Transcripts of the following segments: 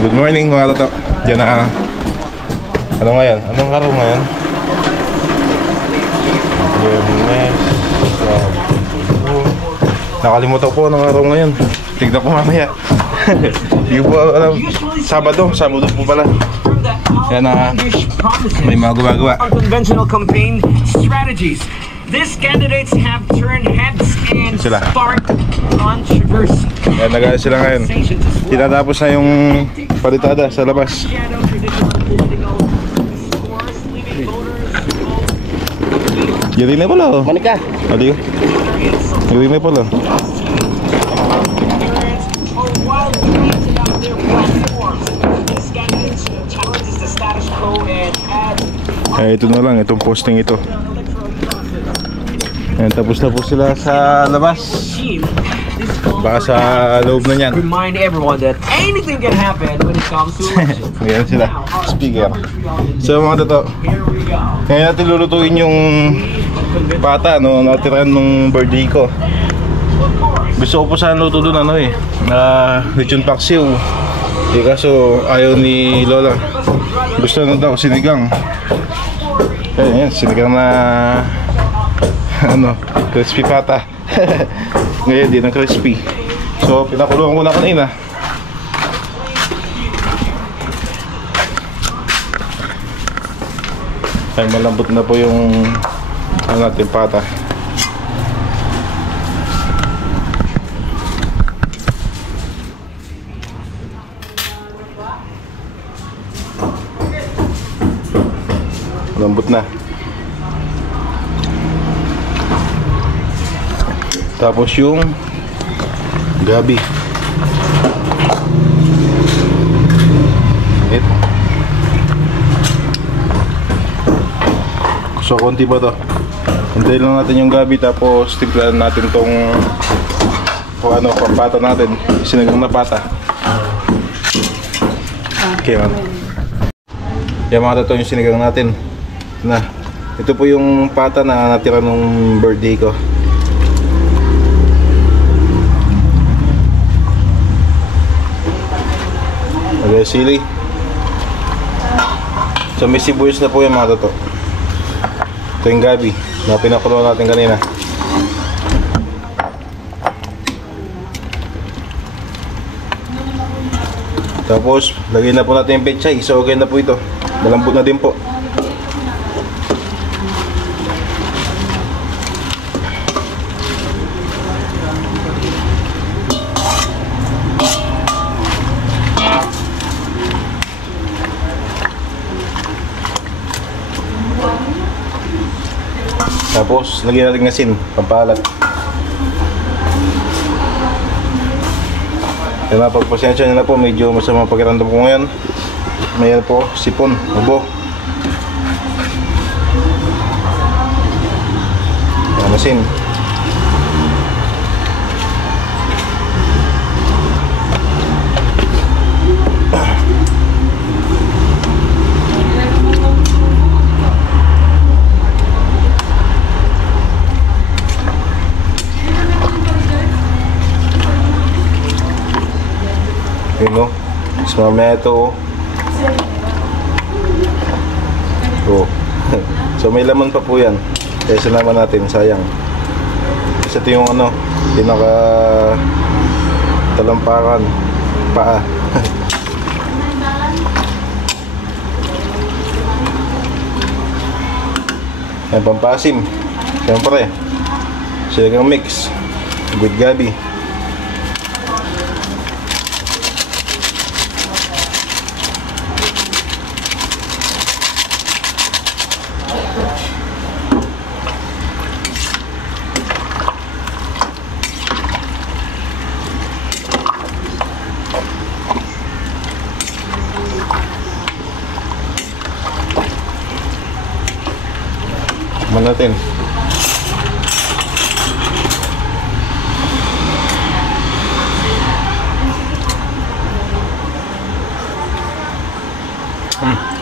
Good morning mga toto. Diyan na. Ano ngayon? Anong araw ngayon? Nakalimutan po ng araw ngayon. Tignan ko mamaya. Hindi ko po alam. Sabado po pala. Yan na. May mga gumagawa. Unconventional campaign strategies. These candidates have turned heads and sparked controversy. Yan, nagaya sila ngayon. Tinatapos na yung palitada sa labas. Jadi na pala oh. Monica. Adiyo. Jadi na pala. Ito na lang, itong posting ito. Ayan, tapos na po sila sa labas. Baka sa loob na niyan. Remind everyone that anything can happen when it comes to elections. Ngayon sila, speaker. So mga toto, ngayon natin lulutuin yung pata, no, natiran nung birthday ko. Gusto ko po sana luto doon, ano eh, lechon paksiw. Kaso ayaw ni Lola. Gusto na daw sinigang. Ayan, sinigang na ano, crispy pata. Ngayon din ang crispy. So pinakuluan ko na kanina. Ay, malambot na po yung ano natin pata. Lambot na. Tapos yung gabi. Ito. So konti pa to. Hintayin lang natin yung gabi, tapos timplahan natin tong ano, pampata natin. Sinigang na pata. Okay man. Yan mga tato yung sinigang natin. Na, ito po yung pata na natira nung birthday ko. Okay, sili. So may sibuyas na po yung mga tato. Ito yung gabi na pinakulo natin kanina. Tapos lagyan na po natin yung pechay. So okay na po ito. Malambot na din po. Tapos lagyan natin ng asin, pampalat. Kaya pagpasensya nyo na po, medyo masama pakiramdam ko ngayon. Mayroon po sipon, ubo. Yan, asin. Yun o, mas mamaya ito o. So may laman pa po yan. Kaysa naman natin, sayang. Kasi ito yung ano, pinaka talampakan, paa. Yan, pampasim. Siyempre, siligang mix with gabi. Tikman natin.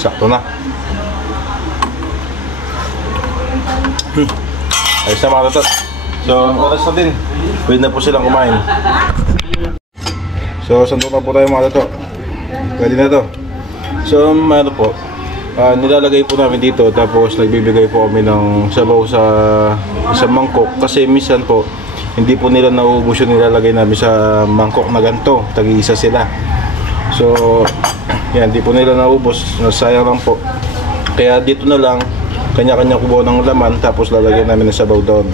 Sakto na. Ayos na mga tatot. So, oras na din. Pwede na po silang kumain. So, sandok na po tayo mga tatot. Pwede na to. So ano po, nilalagay po namin dito, tapos nagbibigay po kami ng sabaw sa isang mangkok. Kasi minsan po, hindi po nila nauubos yung nilalagay namin sa mangkok na ganito. Tag-iisa sila. So yan, hindi po nila naubos. Sayang lang po. Kaya dito na lang, kanya-kanya kubo ng laman, tapos lalagyan namin ng sabaw doon.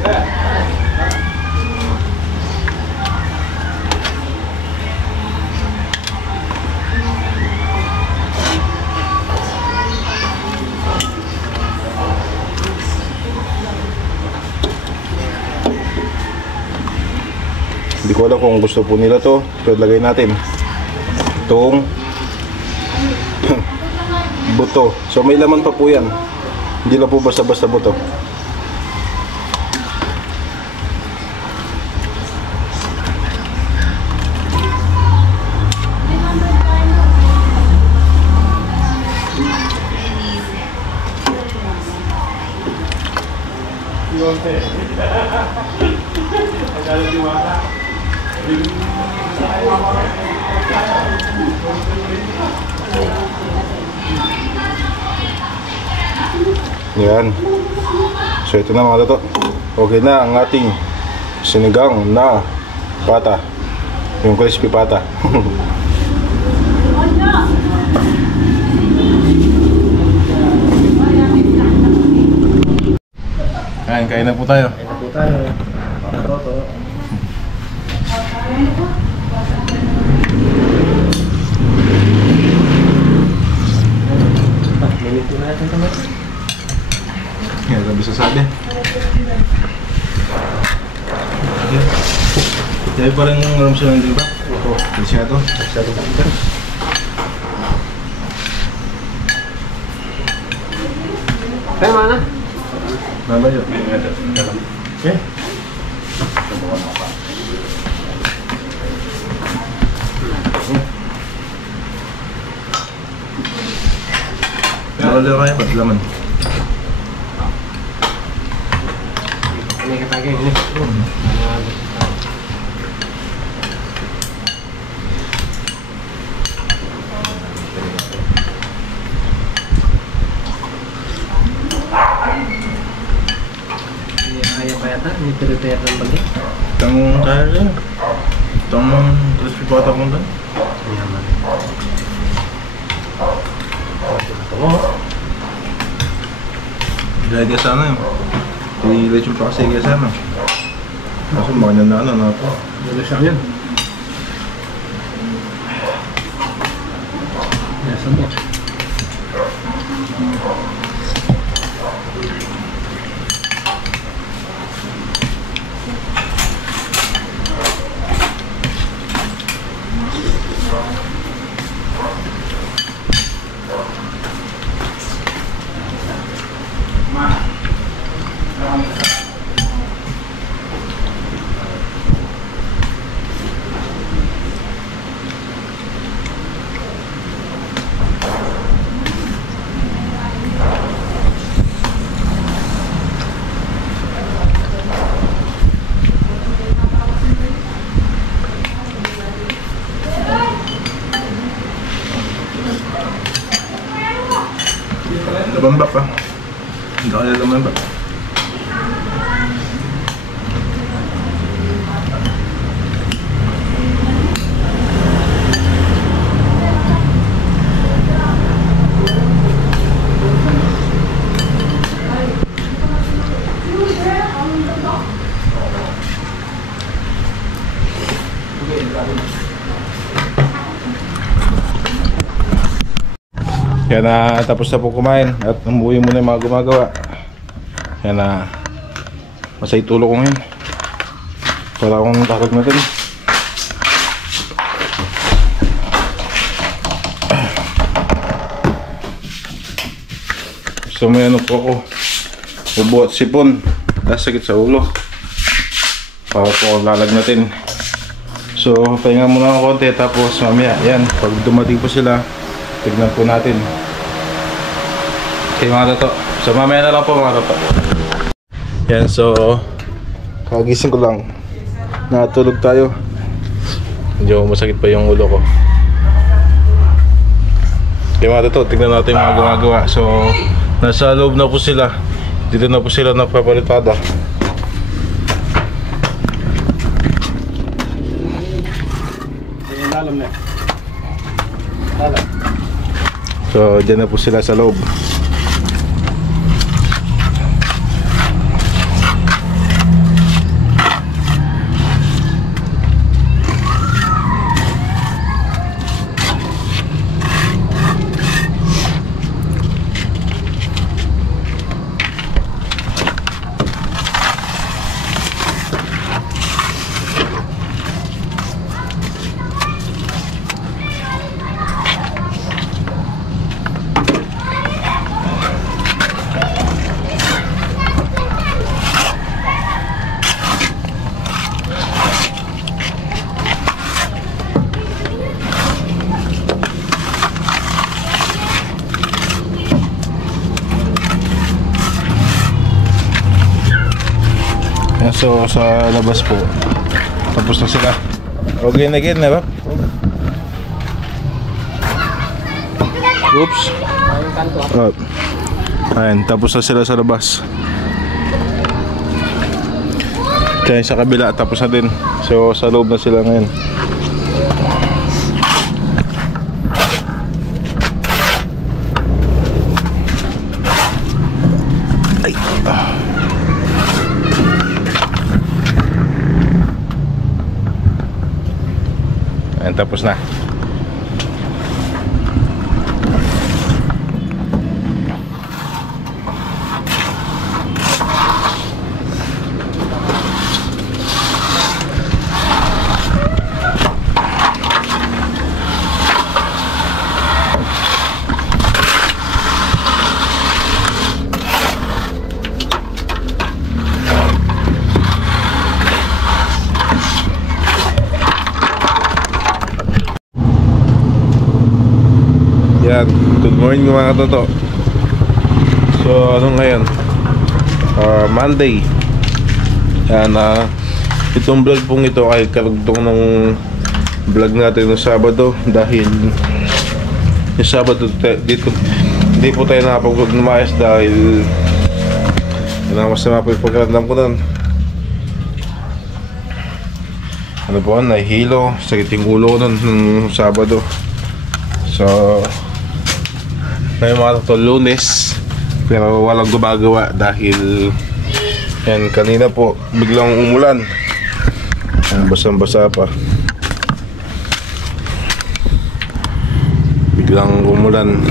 Hindi ko alam kung gusto po nila to, pero lagay natin itong buto. So may laman pa po yan. Hindi lang po basta-basta buto. Yan. So ito na mga toto. Okay na ang ating sinigang na pata. Yung crispy pata. Kain na po tayo. Kain na po tayo. Mga toto. Minit po natin ito. Yan, sabi sa sabi. Kaya parang alam siya lang din ba? Oo. Hindi siya ito. Masyado ba ito? Kaya mana? Naba yun? Eh? Nakala kayo, ba't laman? Ini katagay ini. Ini ayam payata, ini prepare ng balik. Itang kaya rin. Itang crispy pata kong doon. Yaman. Dahil kaya sana yun. Pinilit yung pakasay kaya sana. Kaso makanya na ano na po. Dito siya yan. Nasa mo. Labamba pa. Hindi kaya labamba. Yan na, tapos na po kumain at umuwi muna yung mga gumagawa. Yan na, masay tulo ko ngayon para akong takot natin. So may ano po ako, ubo at sipon, tapos sakit sa ulo para po ako lalagnatin. So pahinga muna ako konti, tapos mamaya yan, pag dumating po sila, tignan po natin. Okay mga toto, so mamaya na lang po mga toto. Yan, so kagising ko lang, natulog tayo. Medyo masakit pa yung ulo ko. Yung mga to, tignan natin yung mga gumagawa. So, nasa loob na po sila. Dito na po sila nagpapalitada. So, dyan na po sila sa loob. So sa labas po, tapos na sila. Okay na again, diba? Oops. Ayan, tapos na sila sa labas. Kaya sa kabila, tapos na din. So sa loob na sila ngayon. Ay. Ayan, tapos na. Yan, good morning mga katoto. So ano ngayon? Monday. Yan, itong vlog pong ito ay karugtong ng vlog natin ng Sabado. Dahil yung Sabado dito hindi po tayo nakapag-vlog na maayos dahil masama po yung pagkaramdam ko nun. Ano po, nahihilo, sakit yung ulo nun ng Sabado. So ngayon mga totoo, Lunes, pero walang gumagawa dahil yan, kanina po biglang umulan. Basang-basa pa. Biglang umulan.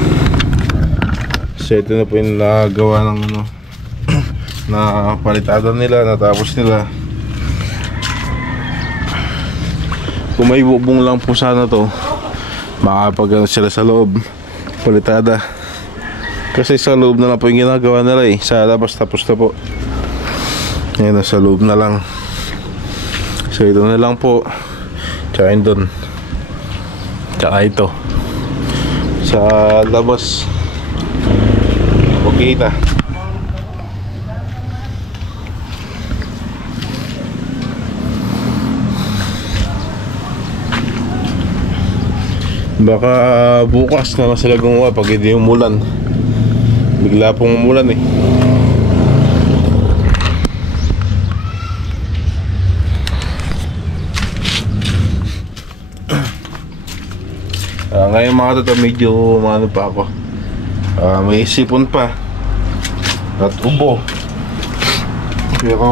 So ito na po yung nagawa ng ano, na palitada nila, natapos nila. Kung may bubong lang po sana to, makapag sila sa loob palitada. Kasi sa loob na lang po yung ginagawa nila eh. Sa labas tapos na po. Ngayon nasa loob na lang. So ito na lang po. Tsaka yun dun. Tsaka ito. Sa labas okay na. Baka bukas na lang sila gumawa pag hindi umulan. Bigla pong umulan eh. Ngayon mga tata, medyo ano pa ako. May sipon pa at ubo. Pero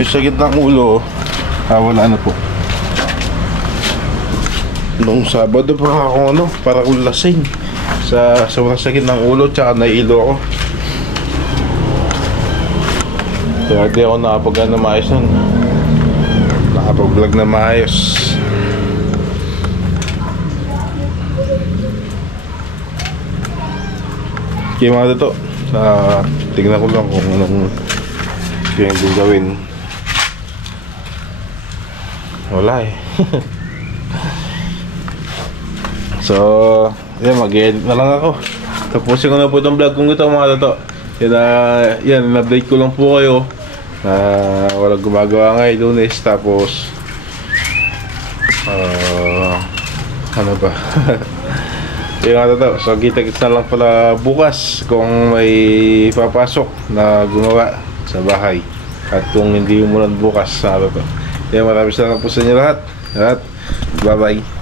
yung sakit ng ulo, wala na po. Noong Sabado pa ako ano, para akong lasing sa sobrang sakit ng ulo, tsaka nailo ako. Kaya di ako nakapag na maayos nun. Nakapag-vlog na maayos. Kaya mga dito, tignan ko lang kung anong yung gawin. Wala eh. So, yan, mag-edit na lang ako. Tapusin ko na po itong vlog kong ito mga toto. Yan, in-update ko lang po kayo na walang gumagawa ngayon, Lunes. Tapos ano ba? Yung nga to. So kita-kits na lang pala bukas kung may papasok na gumawa sa bahay. At kung hindi umulan bukas, sa to. Kaya maraming salamat po sa inyo lahat. Bye bye.